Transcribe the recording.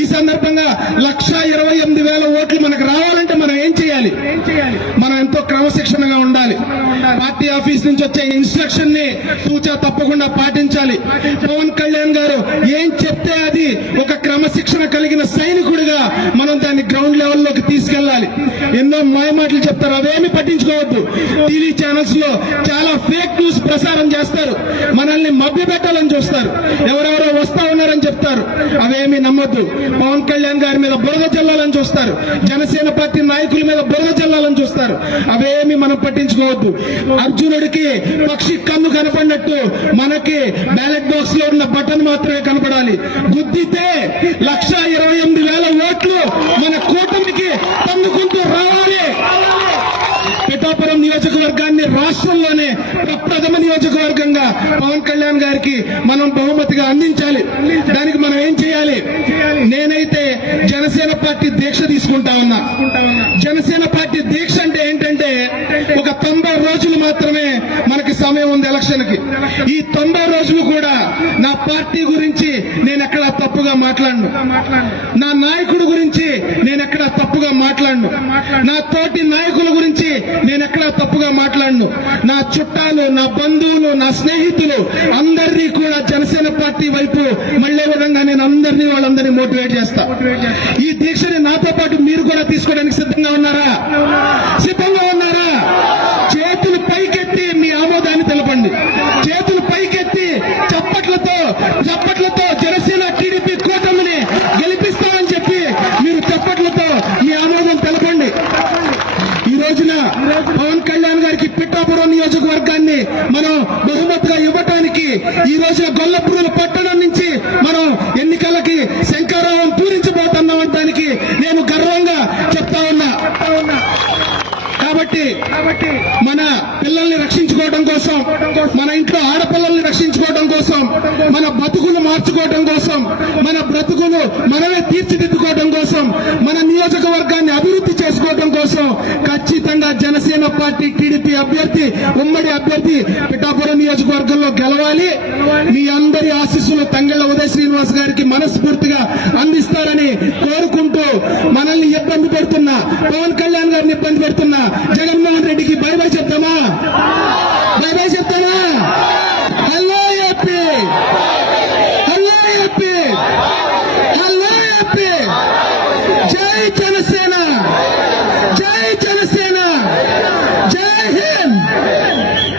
ఈ సందర్భంగా లక్ష ఇరవై ఎనిమిది వేల ఓట్లు మనకు రావాలంటే మనం ఏం చేయాలి? మనం ఎంతో క్రమశిక్షణగా ఉండాలి. పార్టీ ఆఫీస్ నుంచి వచ్చే ఇన్స్ట్రక్షన్ని తూచా తప్పకుండా పాటించాలి. పవన్ కళ్యాణ్ గారు ఏం చెప్తే అది ఒక క్రమశిక్షణ కలిగిన సైనికుడిగా మనం దాన్ని గ్రౌండ్ లెవెల్లోకి తీసుకెళ్ళాలి. ఎన్నో మాయమాటలు చెప్తారు. అవేమి పట్టించుకోవద్దు. టీవీ ఛానల్స్లో చాలా ఫేక్ న్యూస్ ప్రసారం చేస్తారు. మనల్ని మభ్య వార్తలను చూస్తారు. ఎవరెవరో వస్తా ఉన్నారని చెప్తారు. అవేమి నమ్మద్దు. పవన్ కళ్యాణ్ గారి మీద బురద జల్లాలని చూస్తారు. జనసేన పార్టీ నాయకుల మీద బురద చల్లాలని చూస్తారు. అవేమి మనం పట్టించుకోవద్దు. అర్జునుడికి పక్షి కన్ను కనపడినట్టు మనకి బ్యాలెట్ బాక్స్లో ఉన్న బటన్ మాత్రమే కనపడాలి. గుద్దితే లక్ష ఇరవై ఎనిమిది వేల ఓట్లు మన కూటమికి తన్నుకుంటూ రావాలి పిఠాపురం నియోజకవర్గాన్ని రాష్ట్రంలోనే ప్రప్రథమ నియోజకవర్గంగా పవన్ కళ్యాణ్ గారికి మనం బహుమతిగా అందించాలి. దానికి మనం ఏం చేయాలి? నేనైతే జనసేన పార్టీ దీక్ష తీసుకుంటా ఉన్నా. జనసేన పార్టీ దీక్ష అంటే ఏంటంటే ఒక తొంభై రోజులు మాత్రమే మనకి సమయం ఉంది ఎలక్షన్కి ఈ తొంభై రోజులు కూడా నా పార్టీ గురించి నేను ఎక్కడా తప్పుగా మాట్లాడను. నా నాయకుడు గురించి నేను ఎక్కడ తప్పుగా మాట్లాడను. నా తోటి నాయకుల గురించి నేను ఎక్కడ తప్పుగా మాట్లాడను. నా చుట్టాలు నా బంధువులు నా స్నేహితులు అందరినీ కూడా జనసేన పార్టీ వైపు మళ్ళీ విధంగా నేను అందరినీ వాళ్ళందరినీ మోటివేట్ చేస్తా. ఈ దీక్షని నాతో పాటు మీరు కూడా తీసుకోవడానికి సిద్ధంగా ఉన్నారా? రోజున పవన్ కళ్యాణ్ గారికి పిట్టాపురం నియోజకవర్గాన్ని మనం బహుమతిగా ఇవ్వటానికి ఈ రోజున గొల్లపురుల పట్టణం నుంచి మనం ఎన్నికలకి శంకరావం పూరించబోతున్నాం దానికి నేను గర్వంగా చెప్తా ఉన్నా. కాబట్టి కాబట్టి మన పిల్లల్ని రక్షించుకోవడం కోసం మన ఇంట్లో ఆడపిల్లల్ని రక్షించుకోవడం కోసం మన బతుకులు మార్చుకోవడం కోసం మన బ్రతుకులు మనమే చేసుకోవడం కోసం మన నియోజకవర్గాన్ని అభివృద్ధి చేసుకోవడం కోసం ఖచ్చితంగా జనసేన పార్టీ టీడీపీ అభ్యర్థి ఉమ్మడి అభ్యర్థి పిఠాపురం నియోజకవర్గంలో గెలవాలి. మీ అందరి ఆశీస్సులు తంగళ్ళ ఉదయ శ్రీనివాస్ గారికి మనస్ఫూర్తిగా అందిస్తారని కోరుకుంటూ మనల్ని ఇబ్బంది పెడుతున్న పవన్ కళ్యాణ్ గారిని ఇబ్బంది పెడుతున్నా జగన్మోహన్ రెడ్డికి బై బై బై చెప్తామా?